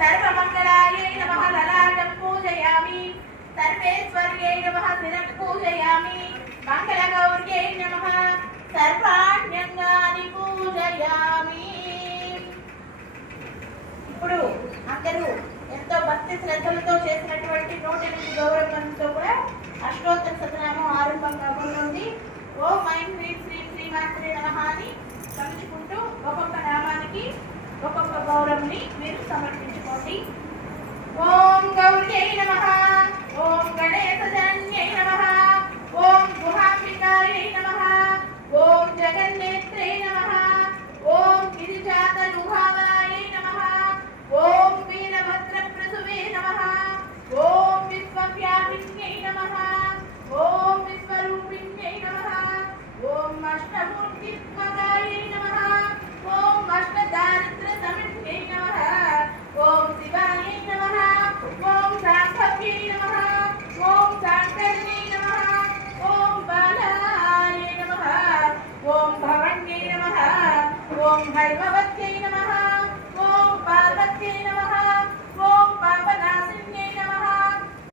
सर्वमङ्गलायै नमः ललाटं पूजयामि सर्वेश्वर्यै नमः शिरं पूजयामि मङ्गलगौर्यै नमः सर्वाण्यङ्गानि पूजयामि। ఇప్పుడు అందరూ ఎంతో భక్తి శ్రద్ధలతో చేసినటువంటి 108 గౌరవంతో కూడా అష్టోత్తర శతనామం ఆరంభం కాబోతోంది. ఓం ఐం హ్రీం శ్రీం శ్రీమాత్రే నమః అని తలుచుకుంటూ ఒక్కొక్క నామానికి ఒక్కొక్క గౌరవంని మీరు సమర్పించుకోండి. ఓం గౌర్యై నమః, ఓం గణేశజనన్యై నమః, ఓం గుహాంబికాయై నమః, ఓం జగన్నేత్రే నమః, ఓం గిరిజాతలుహావనాయై నమః, ఓం వీరభద్రప్రసువే నమః, ఓం విశ్వవ్యాపిన్యై నమః, ఓం విశ్వరూపిణ్యై నమః, ఓం అష్టమూర్తిత్మకాయై నమః, ఓం అష్టదారిద్ర్యసమిన్యై నమః, ఓం శివాయై నమః, ఓం శాంభవ్యై నమః, ఓం శాంకర్యై నమః, ఓం బాలాయై నమః, ఓం భవన్యై నమః, ఓం హైమవత్యై నమః, ఓం పార్వత్యై నమః,